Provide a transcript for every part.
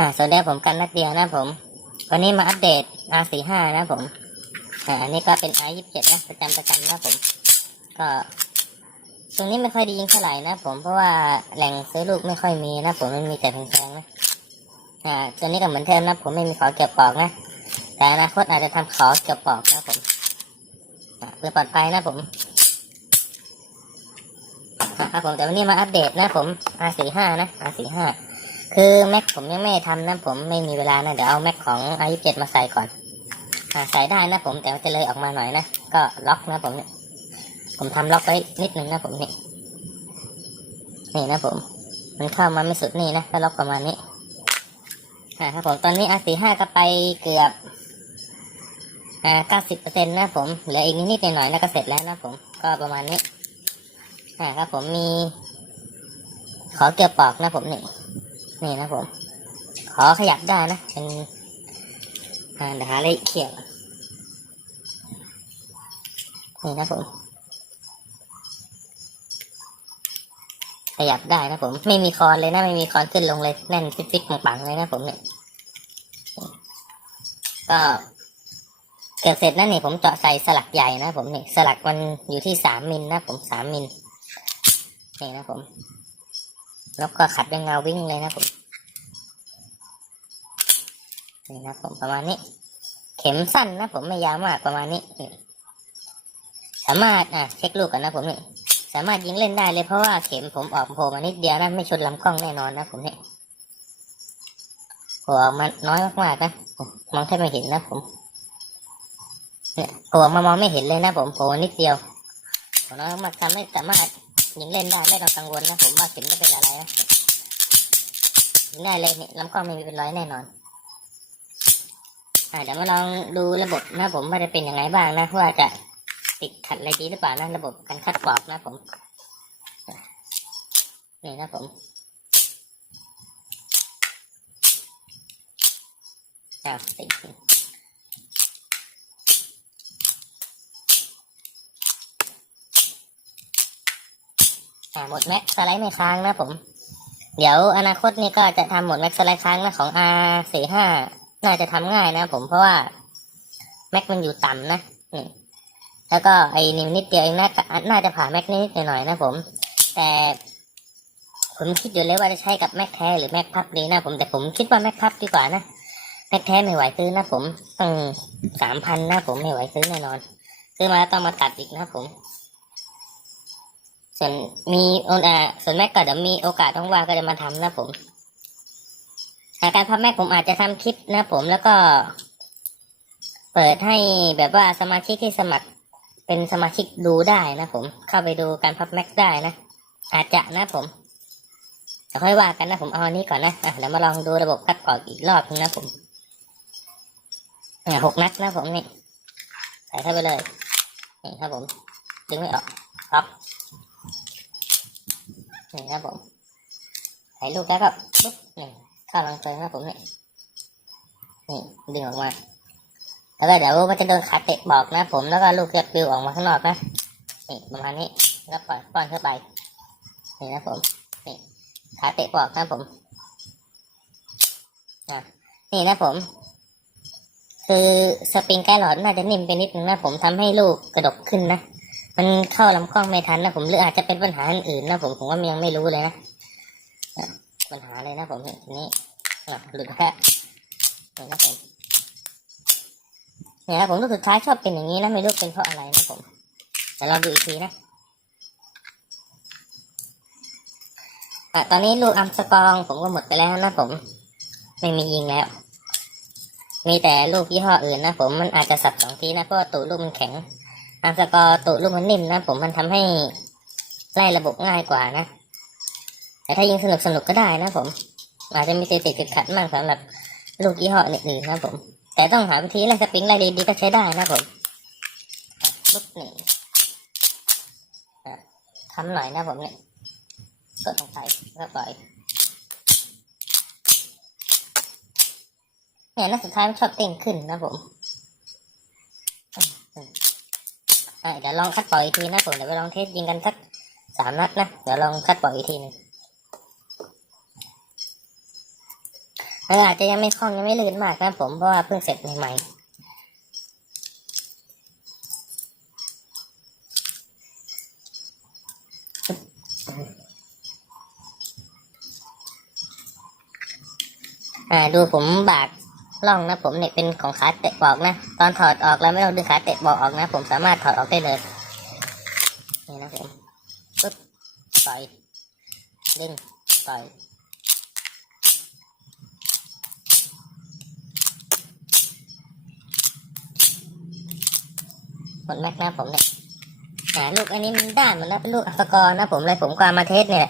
อ่าสวัสดีครับผมกันนัดเดียวนะผม วันนี้มาอัปเดต R45 นะผมอ่าอันนี้ก็เป็น R27 นะประจำประจำนะผม ก็ตรงนี้ไม่ค่อยดียิงเท่าไหร่นะผมเพราะว่าแหล่งซื้อลูกไม่ค่อยมีนะผมมันมีแต่แพงๆนะอ่าตัวนี้ก็เหมือนเดิมนะผมไม่มีขอเกี่ยวปอกนะแต่อนาคตอาจจะทำขอเกี่ยวปอกนะผมเพื่อปลอดภัยนะผมอ่าครับผมแต่วันนี้มาอัปเดตนะผม R45 นะ R45 คือแม็กผมยังไม่ทำนะผมไม่มีเวลานะเดี๋ยวเอาแม็กของ i7 มาใส่ก่อนอ่าใส่ได้นะผมแต่มันจะเลยออกมาหน่อยนะก็ล็อกนะผมเนี่ยผมทำล็อกไว้นิดนึงนะผมนี่นี่นะผม มันเข้ามาไม่สุดนี่นะก็ล็อกประมาณนี้อ่าครับผมตอนนี้ R45 ก็ไปเกือบอ่า90เปอร์เซ็นต์นะผมเหลืออีกนิดหน่อยๆนะก็เสร็จแล้วนะผมก็ประมาณนี้อ่าครับผมมี ขอเกี่ยวปอกนะผมหนี่ง นี่นะผม ขอขยับได้นะเป็นอ่าเดี๋ยวหาอะไรเขียวนี่นะผม ขยับได้นะผม ไม่มีคอนเลยนะ ไม่มีคอนขึ้นลงเลย แน่นฟิกๆปังๆเลยนะผมเนี่ย ก็เกือบเสร็จแล้วนี่ผมเจาะใส่สลักใหญ่นะผมนี่สลักมันอยู่ที่สามมิลนะผมสามมิลนี่นะผม แล้วก็ขัดด้วยเงาวิ่งเลยนะผมนี่นะผมประมาณนี้ เข็มสั้นนะผมไม่ยาวมากประมาณนี้สามารถอะเช็คลูกกันนะผมนี่สามารถยิงเล่นได้เลยเพราะว่าเข็มผมออกโผล่มานิดเดียวนะไม่ชนลำกล้องแน่นอนนะผมนี่โผล่ออกมาน้อยมากๆนะมองแทบไม่เห็นนะผมเนี่ยโผล่ออกมามองไม่เห็นเลยนะผมโผล่นิดเดียวโผล่น้อยมากทำให้สามารถ ยิงเล่นได้ไม่ต้องกังวลนะผมว่าเข็มจะเป็นอะไรนะยิงได้เลยเนี่ยลำกล้องไม่มีเป็นรอยแน่นอนอ่าเดี๋ยวมาลองดูระบบนะผมว่าจะเป็นยังไงบ้างนะว่าจะติดขัดอะไรดีหรือเปล่านะระบบการคัดกรอบนะผมนี่นะผมอ้าวติด อ่าหมดแม็กสไลด์ไม่ค้างนะผม เดี๋ยวอนาคตนี่ก็จะทำหมดแม็กสไลด์ค้างนะของ R สี่ห้าน่าจะทำง่ายนะผมเพราะว่าแม็กมันอยู่ต่ำนะนี่แล้วก็ไอ้นิวนิดเดียวเองนะน่าจะผ่านแม็กนิดหน่อยๆนะผม แต่ผมคิดอยู่เลยว่าจะใช้กับแม็กแท้หรือแม็กพับดีนะผมแต่ผมคิดว่าแม็กพับดีกว่านะแม็กแท้ไม่ไหวซื้อนะผมตั้งสามพันนะผมไม่ไหวซื้อแน่นอน ซื้อมาแล้วต้องมาตัดอีกนะผม ส่วนมีโอนอ่าส่วนแม็กก็เดี๋ยวมีโอกาสต้องว่างก็จะมาทำนะผมอาการพับแม็กผมอาจจะทำคลิปนะผมแล้วก็ เปิดให้แบบว่าสมาชิกที่สมัคร เป็นสมาชิกดูได้นะผม เข้าไปดูการพับแม็กได้นะอาจจะนะผมเดี๋ยวค่อยว่ากันนะผมเอาอันนี้ก่อนนะอะเดี๋ยวมาลองดูระบบคัดกรอกอีกรอบนึงนะผมหกนัดนะผมนี่ใส่เข้าไปเลยนี่ครับผมดึงไม่ออกครับ นี่ครับผมใส่ลูกแล้วก็ปุ๊บนี่เข้าลังเตยนะผมนี่นี่ดึงออกมาแล้วก็เดี๋ยวมันจะโดนขาเตะบอกนะ ผมแล้วก็ลูกจะปลิวออกมาข้างนอกนะนี่ประมาณนี้แล้วปล่อยป้อนเข้าไปนี่นะผมนี่ขาเตะบอกนะผมนี่นะผม คือสปริงแก้หลอดน่าจะนิ่มไปนิดนึงนะผมทำให้ลูกกระดกขึ้นนะ มันเข้าลำกล้องไม่ทันนะผมหรืออาจจะเป็นปัญหาอื่นนะผมผมว่ายังไม่รู้เลยนะปัญหาเลยนะผมทีนี้อ่หลุดแค่นี่นะผมเนี่ยผมรู้สึกท้ายชอบเป็นอย่างนี้นะไม่รู้เป็นเพราะอะไรนะผมเดี๋ยวเราดูอีกทีนะอะตอนนี้ลูกอัมสกองผมก็หมดไปแล้วนะผม ไม่มียิงแล้ว มีแต่ลูกยี่ห้ออื่นนะผมมันอาจจะสับสองทีนะเพราะตูดลูกมันแข็ง อัมสกอร์ตูดลูกมันนิ่มนะผมมันทำให้ไล่ระบบง่ายกว่านะ แต่ถ้ายิงสนุกสนุกก็ได้นะผม อาจจะมีติดติดขัดมากสำหรับลูกยี่ห้ออื่นๆนะผม แต่ต้องหาวิธีไล่สปริงไล่ดีๆก็ใช้ได้นะผมปุ๊บนี่อะทำหน่อยนะผมเนี่ยกดลงไปแล้วปล่อยเนี่ยนัดสุดท้ายมันชอบเต้งขึ้นนะผมอะ เดี๋ยวลองคัดปล่อยอีกทีนะผมเดี๋ยวไปลองเทสยิงกันสักสามนัดนะ เดี๋ยวลองคัดปล่อยอีกทีหนึงอาจจะยังไม่คล่องยังไม่ลื่นมากนะผมเพราะว่าเพิ่งเสร็จใหม่ๆดูผมบาก ล่องนะผมเนี่ยเป็นของขาเตะบอกนะ ตอนถอดออกแล้วไม่ต้องดึงขาเตะบอกออกนะ ผมสามารถถอดออกได้เลยนี่นะผมปึ๊บต่อยดึงต่อยผลแม็กนะผมเนี่ยอ่าลูกอันนี้มันด้านหมดแล้วเป็นลูกอัลกอร์นะผมเลยผมก็เอามาเทสเนี่ย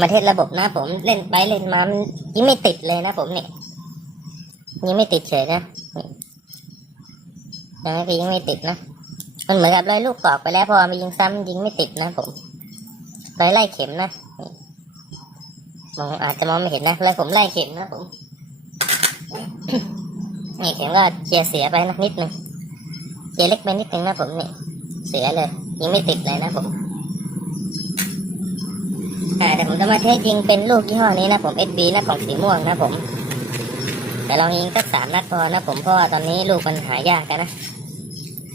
มาเทสระบบนะผมเล่นไปเล่นมามันยังไม่ติดเลยนะผมเนี่ย ยังไม่ติดเฉยนะยังไงก็ยังไม่ติดนะ มันเหมือนกับรอยลูกตอกไปแล้วพอมายิงซ้ำยิงไม่ติดนะผมรอยไล่เข็มนะมองอาจจะมองไม่เห็นนะรอยผมไล่เข็มนะผมนี่เข็มก็เจียเสียไปนะนิดนึงเจียเล็กไปนิดนึงนะผมเนี่ยเสียเลยยังไม่ติดเลยนะผมแต่ผมจะมาเทสยิงเป็นลูกยี่ห้อนี้นะผม SB นะของสีม่วงนะผม แต่ลองยิงสักสามนัดพอนะผมเพราะว่าตอนนี้ลูกมันหายากกันนะ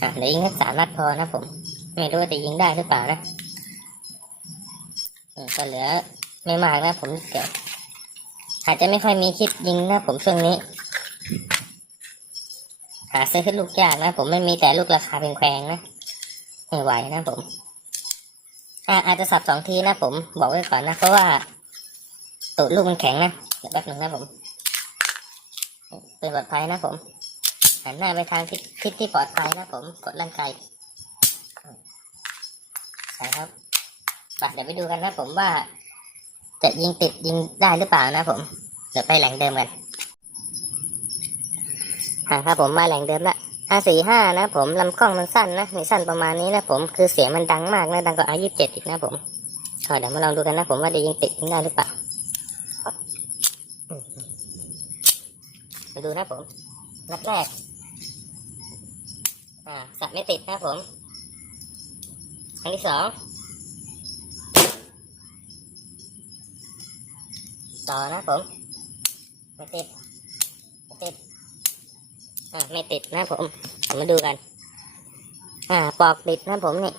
อะเดี๋ยวยิงสักสามนัดพอนะผม ไม่รู้ว่าจะยิงได้หรือเปล่านะอืมก็เหลือไม่มากนะผมเดี๋ยวอาจจะไม่ค่อยมีคลิปยิงนะผมช่วงนี้ หาซื้อลูกยากนะผมไม่มีแต่ลูกราคาแพงๆนะไม่ไหวนะผมอ่าอาจจะสับสองทีนะผม บอกไว้ก่อนนะเพราะว่าตูดลูกมันแข็งนะเดี๋ยวแป๊บหนึ่งนะผม ป็นปลอดภัยนะผมหันหน้าไปทางทิศที่ปลอดภัยนะผมกดร่างกายใช่ครับไปเดี๋ยวไปดูกันนะผมว่า จะยิงติดยิงได้หรือเปล่านะผมเดี๋ยวไปแหล่งเดิมกันอ่าครับผมมาแหล่งเดิมละอาสี่ห้านะผมลำกล้องมันสั้นนะนี่สั้นประมาณนี้นะผมคือเสียงมันดังมากนะดังกว่าอายี่สิบเจ็ดอีกนะผมเดี๋ยวมาลองดูกันนะผมว่าจะยิงติดยิงได้หรือเปล่า มาดูนะผม นัดแรก อ่าสับไม่ติดนะผมครั้งที่สองต่อนะผม ไม่ติด ไม่ติด อ่าไม่ติดนะผมผมมาดูกัน อ่า ปอกติดนะผมนี่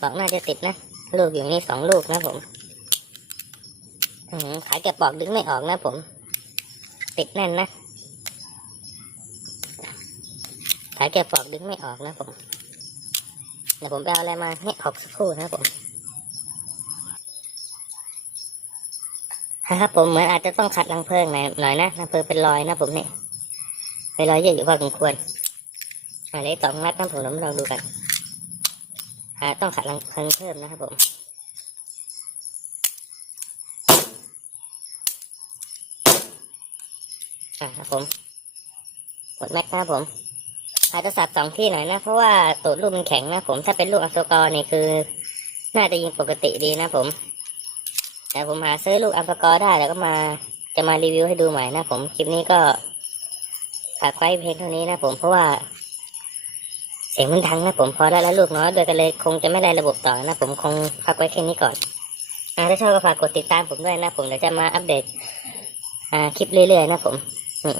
ปอกน่าจะติดนะ ลูกอยู่นี่สองลูกนะผมอืมขายแกะปอกดึงไม่ออกนะผม ติดแน่นนะ ขาแกะปอกดึงไม่ออกนะผมเดี๋ยวผมไปเอาอะไรมาให้ออกสักครู่นะผมครับผมเหมือนอาจจะต้องขัดรังเพลิงหน่อยหน่อยนะรังเพลิงเป็นรอยนะผมเนี่ยไปรอยเยอะอยู่พอสมควรอันนี้สองนัดนะผมเรามาลองดูกันต้องขัดลังเพลิงเพิ่มนะครับผมอ่าครับผมกดแม็กนะครับผม อาจจะสับสองที่หน่อยนะ เพราะว่าตูดลูกมันแข็งนะผมถ้าเป็นลูกอัลโซกอร์นี่คือ น่าจะยิงปกติดีนะผม แต่ผมหาซื้อลูกอัลโซกอร์ได้แล้วก็มาจะมารีวิวให้ดูใหม่นะผมคลิปนี้ก็ฝากไว้เพียงเท่านี้นะผมเพราะว่า เสียงมันดังนะผมพอได้วแล้วลูกน้อยโดวยกันเลย คงจะไม่ได้ระบบต่อนะผมคงพักไว้แค่นี้ก่อนอ่าถ้าชอบก็ฝากกดติดตามผมด้วยนะผมเดี๋ยวจะมาอัปเดต อ่าคลิปเรื่อยๆนะผม อืม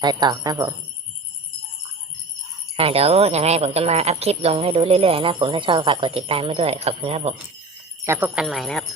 ไปต่อนะผม อ่าเดี๋ยวยังไงผมจะมาอัพคลิปลงให้ดูเรื่อยๆนะ ผมถ้าชอบฝากกดติดตามไว้ด้วย ขอบคุณครับผม แล้วพบกันใหม่นะครับ